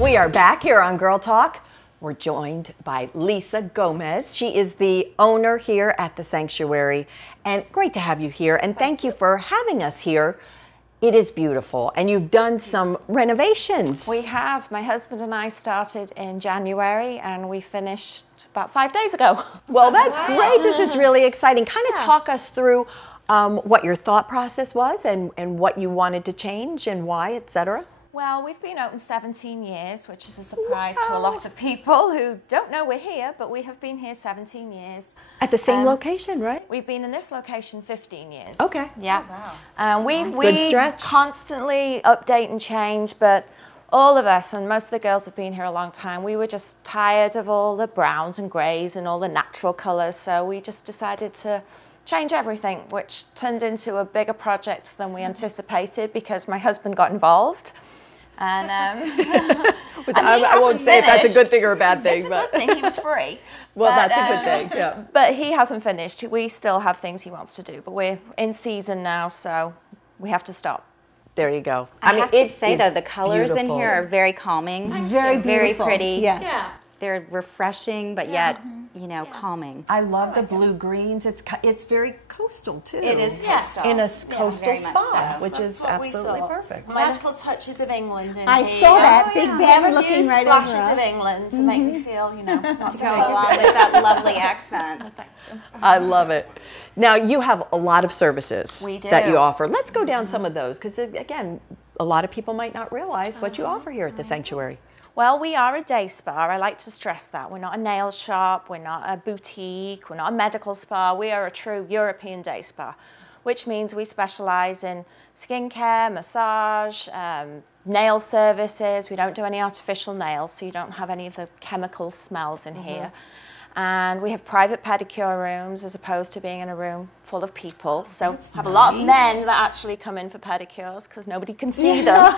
We are back here on Girl Talk. We're joined by Lisa Gomez. She is the owner here at the Sanctuary. And great to have you here. And thank you for having us here. It is beautiful. And you've done some renovations. We have. My husband and I started in January and we finished about 5 days ago. Well, that's great. This is really exciting. Kind of talk us through what your thought process was and what you wanted to change and why, etc. Well, we've been open 17 years, which is a surprise to a lot of people who don't know we're here, but we have been here 17 years. At the same location, right? We've been in this location 15 years. Okay. Yeah. Oh, wow. We constantly update and change, but all of us, and most of the girls have been here a long time, we were just tired of all the browns and greys and all the natural colours, so we just decided to change everything, which turned into a bigger project than we anticipated because my husband got involved. And, I won't say if that's a good thing or a bad thing. It's a good thing. He was free. Well, that's a good thing, yeah. But he hasn't finished. We still have things he wants to do, but we're in season now, so we have to stop. There you go. I have to say, though, the colors in here are very calming. Very beautiful. Very pretty. Yes. Yeah. They're refreshing, but yet, you know, calming. I love the blue greens. It's very coastal, too. It is coastal. In a coastal very much spot, so. which is absolutely perfect. My little touches of England in I here. saw that big banner A few looking right over splashes of us. England to make me feel, you know, not To so go along with that lovely accent. I love it. Now, you have a lot of services We do. that you offer. Let's go down some of those, because, again, a lot of people might not realize what you offer here at the Sanctuary. Well, we are a day spa. I like to stress that. We're not a nail shop, we're not a boutique, we're not a medical spa. We are a true European day spa, which means we specialize in skincare, massage, nail services. We don't do any artificial nails, so you don't have any of the chemical smells in here. And we have private pedicure rooms as opposed to being in a room full of people. So we have a lot of men that actually come in for pedicures because nobody can see them.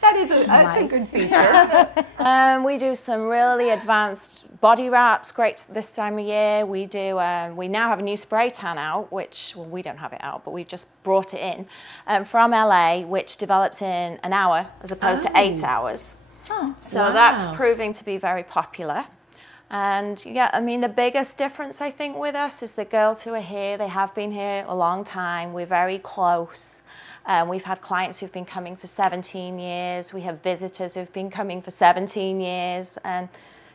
That's a good feature. We do some really advanced body wraps, great this time of year. We do. We now have a new spray tan out, which, well, we don't have it out, but we've just brought it in from LA, which develops in an hour as opposed to 8 hours. So that's proving to be very popular. And yeah, I mean, the biggest difference I think with us is the girls who are here, they have been here a long time. We're very close. We've had clients who've been coming for 17 years. We have visitors who've been coming for 17 years, and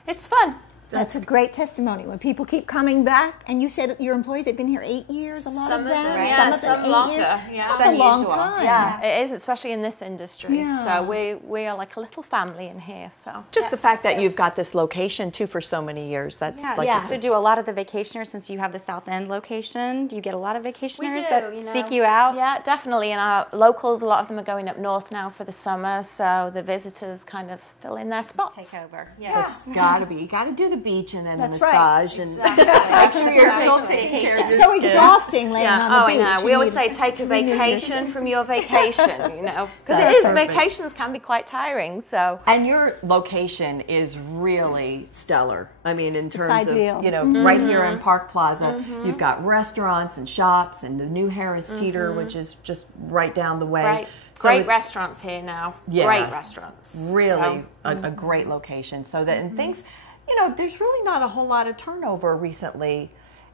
it's fun. That's a great testimony when people keep coming back. And you said your employees have been here 8 years, a lot of them? Yeah, some 8 longer. years? Yeah. That's a long time. Yeah, it is, especially in this industry. Yeah. So we are like a little family in here. So Just the fact that you've got this location, too, for so many years. That's like So do a lot of the vacationers, since you have the South End location, do you get a lot of vacationers that you know. seek you out? Yeah, definitely. And our locals, a lot of them are going up north now for the summer. So the visitors kind of fill in their spots. Take over. That's gotta be. You gotta do the beach and then the That's massage and make sure you're still taking care of your It's so skin. exhausting laying on the beach. I know. We always say take a vacation from your vacation, you know, because it is. Perfect. Vacations can be quite tiring. So. And your location is really stellar. I mean, in terms of, ideal. you know, right here in Park Plaza, you've got restaurants and shops and the new Harris Teeter, which is just right down the way. Right. So Great it's restaurants here now. Yeah. Great restaurants. Really a great location. So that, and things, you know, there's really not a whole lot of turnover recently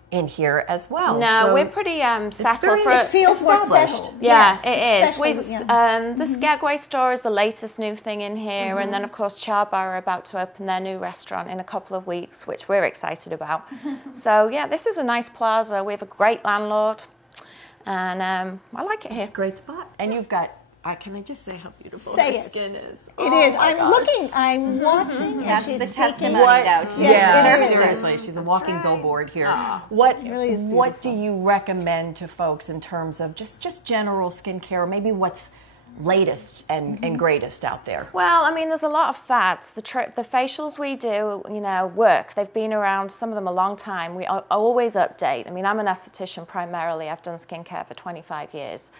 in here as well. No, so we're pretty settled very- for it feels more established. settled. Yeah, Yes, it is. especially, The Skagway store is the latest new thing in here, and then of course Charbar are about to open their new restaurant in a couple of weeks, which we're excited about. So yeah, this is a nice plaza. We have a great landlord, and I like it here. Great spot. And you've got, can I just say how beautiful Say your it. skin is? It is. I'm watching. That's and the she's testimony, speaking. though, to Yeah, it is. seriously, she's a walking billboard here. It really is What do beautiful. you recommend to folks in terms of just general skincare, maybe what's latest and greatest out there? Well, I mean, there's a lot of fads. The facials we do, you know, work. They've been around, some of them a long time. We always update. I mean, I'm an esthetician primarily. I've done skincare for 25 years.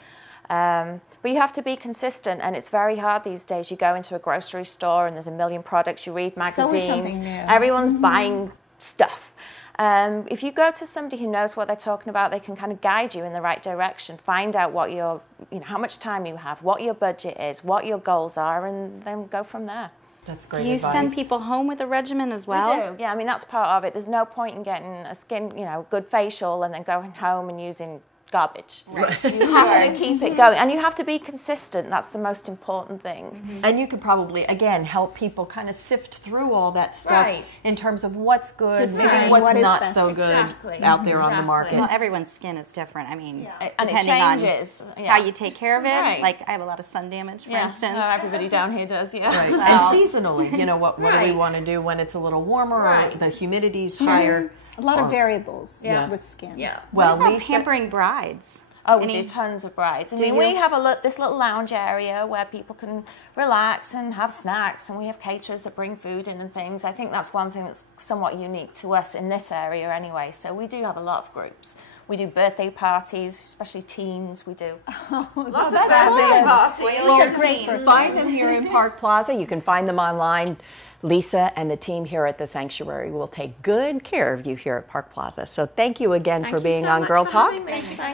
But you have to be consistent, and it's very hard these days. You go into a grocery store and there's a million products, you read magazines, always something new. everyone's buying stuff. If you go to somebody who knows what they're talking about, they can kind of guide you in the right direction, find out what your, how much time you have, what your budget is, what your goals are, and then go from there. That's great. Do you advice. send people home with a regimen as well? We do. Yeah, I mean, that's part of it. There's no point in getting a skin, good facial and then going home and using garbage. Right. You have to keep it going, and you have to be consistent. That's the most important thing. And you could probably, again, help people kind of sift through all that stuff in terms of what's good, maybe what's not so good out there on the market. Well, everyone's skin is different. I mean, and it depending changes. on how you take care of it. Like, I have a lot of sun damage, for instance. Everybody down here does, Right. And seasonally, what do we want to do when it's a little warmer or the humidity's higher? A lot of variables with skin. Well, what about pampering brides? Oh, we do tons of brides. I mean, we have this little lounge area where people can relax and have snacks, and we have caterers that bring food in and things. I think that's one thing that's somewhat unique to us in this area anyway. So we do have a lot of groups. We do birthday parties, especially teens. We do lots of birthday parties. Well, great. Find them here in Park Plaza. You can find them online. Lisa and the team here at the Sanctuary will take good care of you here at Park Plaza. So thank you again for being on Girl Talk.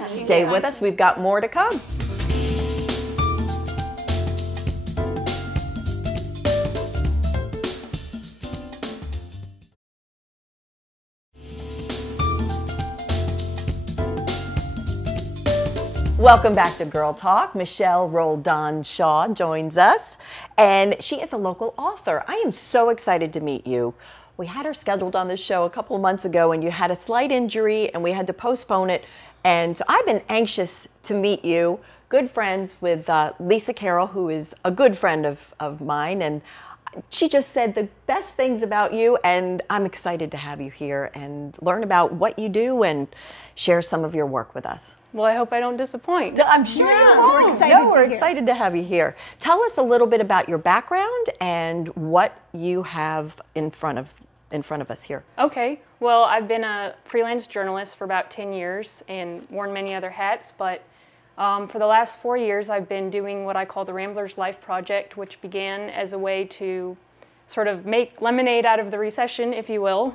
Stay with us. We've got more to come. Welcome back to Girl Talk. Michele Roldan Shaw joins us, and she is a local author. I am so excited to meet you. We had her scheduled on the show a couple of months ago, and you had a slight injury, and we had to postpone it. And I've been anxious to meet you. Good friends with Lisa Carroll, who is a good friend of mine, and she just said the best things about you, and I'm excited to have you here and learn about what you do and share some of your work with us. Well, I hope I don't disappoint. I'm sure you won't. We're excited to have you here. Tell us a little bit about your background and what you have in front of us here. Okay. Well, I've been a freelance journalist for about 10 years and worn many other hats, but for the last 4 years, I've been doing what I call the Rambler's Life Project, which began as a way to sort of make lemonade out of the recession, if you will.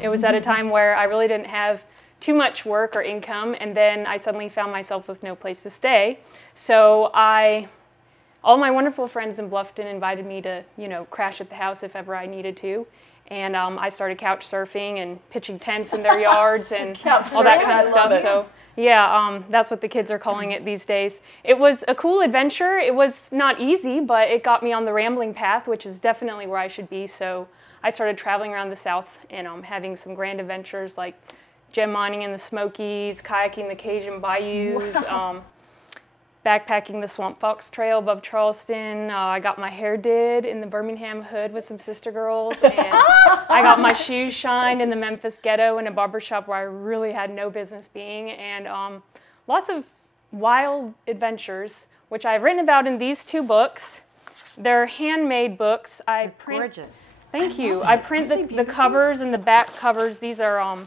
It was at a time where I really didn't have too much work or income, and then I suddenly found myself with no place to stay. So all my wonderful friends in Bluffton invited me to, crash at the house if ever I needed to. And I started couch surfing and pitching tents in their yards and all that kind of stuff. So yeah, that's what the kids are calling it these days. It was a cool adventure. It was not easy, but it got me on the rambling path, which is definitely where I should be. So I started traveling around the South and having some grand adventures like gem mining in the Smokies, kayaking the Cajun bayous, backpacking the Swamp Fox Trail above Charleston. I got my hair did in the Birmingham Hood with some sister girls, and I got my shoes shined in the Memphis ghetto in a barbershop where I really had no business being, and lots of wild adventures, which I've written about in these 2 books. They're handmade books. Gorgeous. Thank you. I print the covers and the back covers. These are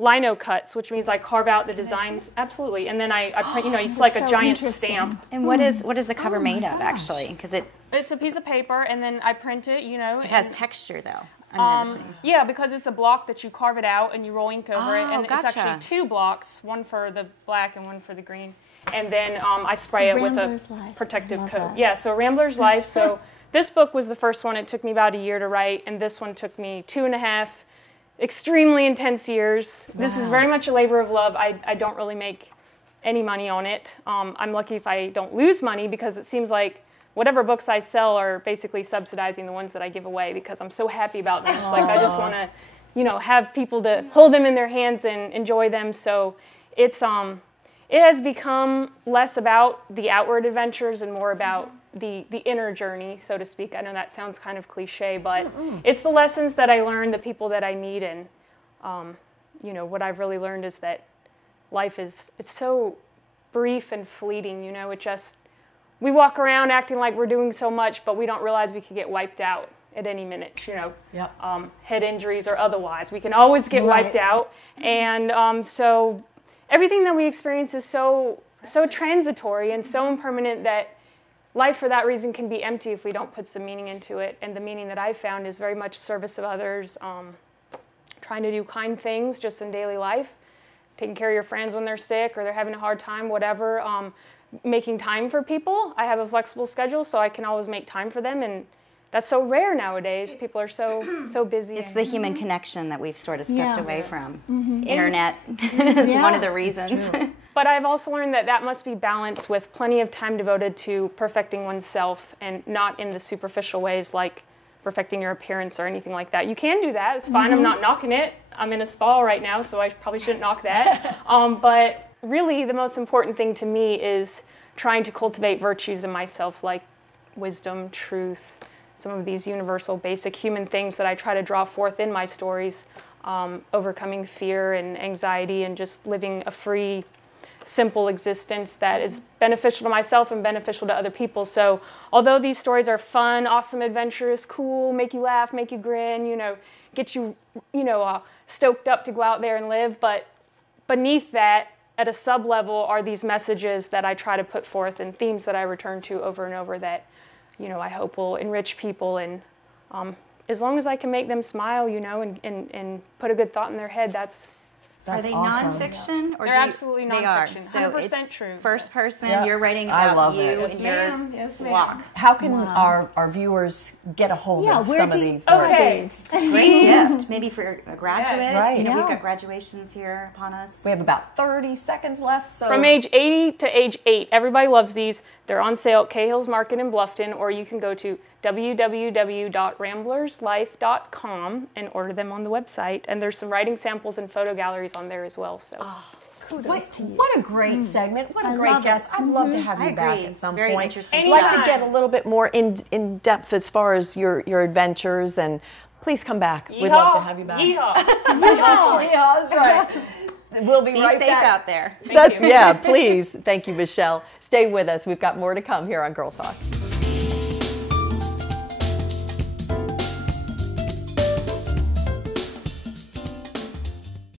lino cuts, which means I carve out the designs. Absolutely. And then I print, it's like a giant stamp. And what is the cover made of, actually? Because it's a piece of paper, and then I print it, It has texture, though, I'm noticing. Yeah, because it's a block that you carve it out and you roll ink over it. And gotcha. it's actually 2 blocks, one for the black and one for the green. And then I spray it with a protective coat. Yeah, so Rambler's Life. So this book was the first one. It took me about a year to write, and this one took me 2.5 extremely intense years. Wow. This is very much a labor of love. I don't really make any money on it. I'm lucky if I don't lose money, because it seems like whatever books I sell are basically subsidizing the ones that I give away, because I'm so happy about them. It's like I just want to, have people to hold them in their hands and enjoy them. So it has become less about the outward adventures and more about the inner journey, so to speak. I know that sounds kind of cliche, but it's the lessons that I learned, the people that I meet, and what I've really learned is that life it's so brief and fleeting. We walk around acting like we're doing so much, but we don't realize we could get wiped out at any minute. Head injuries or otherwise, we can always get wiped out, and so everything that we experience is so transitory and so impermanent that life, for that reason, can be empty if we don't put some meaning into it. And the meaning that I've found is very much service of others, trying to do kind things just in daily life, taking care of your friends when they're sick or they're having a hard time, whatever, making time for people. I have a flexible schedule, so I can always make time for them, and that's so rare nowadays. People are so busy. It's the human connection that we've sort of stepped away from. Internet is one of the reasons. But I've also learned that that must be balanced with plenty of time devoted to perfecting oneself, and not in the superficial ways like perfecting your appearance or anything like that. You can do that. It's fine. I'm not knocking it. I'm in a spa right now, so I probably shouldn't knock that. But really, the most important thing to me is trying to cultivate virtues in myself, like wisdom, truth, some of these universal basic human things that I try to draw forth in my stories, overcoming fear and anxiety and just living a free, simple existence that is beneficial to myself and beneficial to other people. So although these stories are fun, awesome, adventurous, cool, make you laugh, make you grin, get you, stoked up to go out there and live, but beneath that, at a sub-level, are these messages that I try to put forth and themes that I return to over and over that I hope will enrich people, and as long as I can make them smile, and put a good thought in their head, that's Are they awesome. Nonfiction? Or They're absolutely nonfiction. They are. So 100% it's true. first person, Yep. you're writing I about love you it. and your Yes, ma'am. walk. How can our viewers get a hold of where some do of you- these works? Okay. Great gift, maybe for a graduate. Yes. Right. We've Yeah. got graduations here upon us. We have about 30 seconds left. So From age 80 to age 8, everybody loves these. They're on sale at Cahill's Market in Bluffton, or you can go to www.ramblerslife.com and order them on the website. And there's some writing samples and photo galleries on there as well. So. What a great segment. What a great love it. guest. I'd love to have I you back agree. at some Very point. interesting I'd like to stuff. get a little bit more in depth as far as your adventures, and please come back. We'd love to have you back. Yeehaw. Yeehaw, that's right. We'll be Be right safe back. out there. Yeah, please. Thank you, Michele. Stay with us. We've got more to come here on Girl Talk.